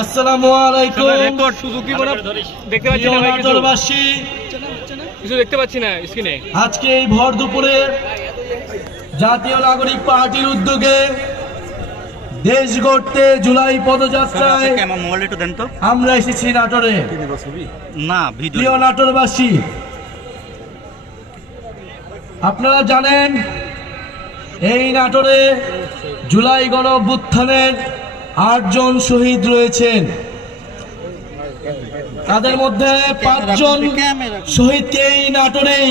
আসসালামু আলাইকুম। রেকর্ড শুধু কি বলা দেখতে পাচ্ছি না ভাই, কিছু দেখতে পাচ্ছি না স্ক্রিনে। আজকে এই ভর দুপুরে জাতীয় নাগরিক পার্টির উদ্যোগে দেশ গড়তে জুলাই পদযাত্রায় আমরা এসেছি নাটোরে। প্রিয় নাটোরবাসী, আপনারা জানেন এই নাটোরে জুলাই গণ অভ্যুত্থানের ৮ জন শহীদ রয়েছেন। তাদের মধ্যে ৫ জন শহীদকে এই নাটোরেই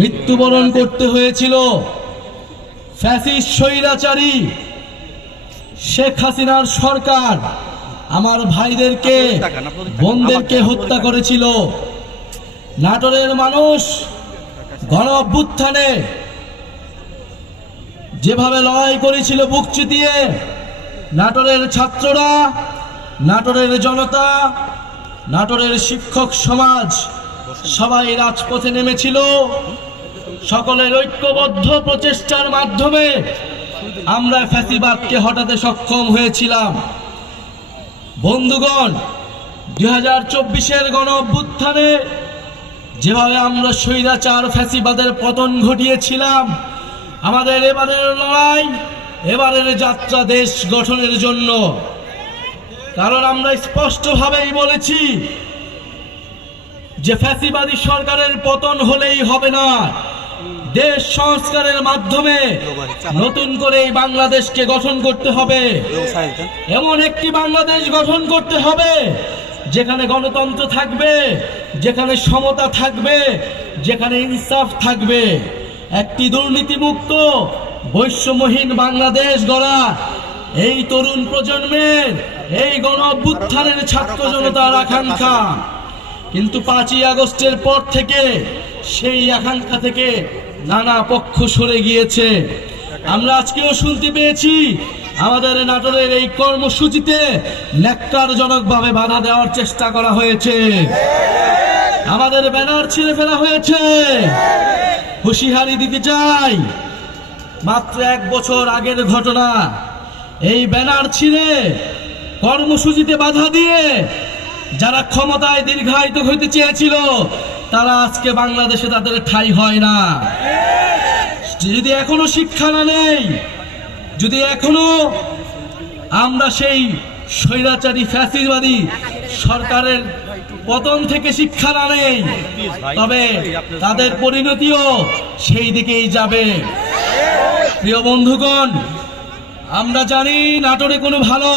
মৃত্যুবরণ করতে হয়েছিল। ফ্যাসিস্ট স্বৈরাচারী শেখ হাসিনার সরকার আমার ভাইদেরকে, বোনদেরকে হত্যা করেছিল। নাটোরের মানুষ গণ অভ্যুত্থানে যেভাবে লড়াই করেছিল বুক চিতিয়ে, নাটোরের ছাত্ররা, নাটোরের জনতা, নাটোরের শিক্ষক সমাজ সবাই রাজপথে নেমেছিল। সকলের ঐক্যবদ্ধ প্রচেষ্টার মাধ্যমে আমরা ফ্যাসিবাদকে হটাতে সক্ষম হয়েছিলাম। বন্ধুগণ, 2024-এর গণ অভ্যুত্থানে যেভাবে আমরা স্বৈরাচার ফ্যাসিবাদের পতন ঘটিয়েছিলাম, আমাদের এবারের লড়াই, এবারের যাত্রা দেশ গঠনের জন্য। কারণ আমরা স্পষ্টভাবেই বলেছি যে ফ্যাসিবাদী সরকারের পতন হলেই হবে না, দেশ সংস্কারের মাধ্যমে নতুন করে এই বাংলাদেশকে গঠন করতে হবে। এমন একটি বাংলাদেশ গঠন করতে হবে যেখানে গণতন্ত্র থাকবে, যেখানে সমতা থাকবে, যেখানে ইনসাফ থাকবে। একটি দুর্নীতিমুক্ত বৈষম্যহীন বাংলাদেশ গড়া এই তরুণ প্রজন্মের, এই গণ অভ্যুত্থানের ছাত্র জনতার আকাঙ্ক্ষা। কিন্তু 5ই আগস্টের পর থেকে সেই আকাঙ্ক্ষা থেকে নানা পক্ষ সরে গিয়েছে। আমরা আজকেও শুনতে পেয়েছি আমাদের নাটোরের এই কর্মসূচিতে ন্যাক্কারজনকভাবে বাধা দেওয়ার চেষ্টা করা হয়েছে, আমাদের ব্যানার ছিঁড়ে ফেলা হয়েছে। হুঁশিয়ারি দিতে চাই, মাত্র 1 বছর আগের ঘটনা। এই ব্যানার ছিঁড়ে কর্মসূচিতে বাধা দিয়ে যারা ক্ষমতায় দীর্ঘায়িত হইতে চেয়েছিল, তারা আজকে বাংলাদেশে তাদের ঠাঁই হয় না। যদি এখনো শিক্ষা না নেই, যদি এখনো আমরা সেই স্বৈরাচারী ফ্যাসিবাদী সরকারের পতন থেকে শিক্ষা না নেই, তবে তাদের পরিণতিও সেই দিকেই যাবে। প্রিয় বন্ধুগণ, আমরা জানি নাটোরে কোনো ভালো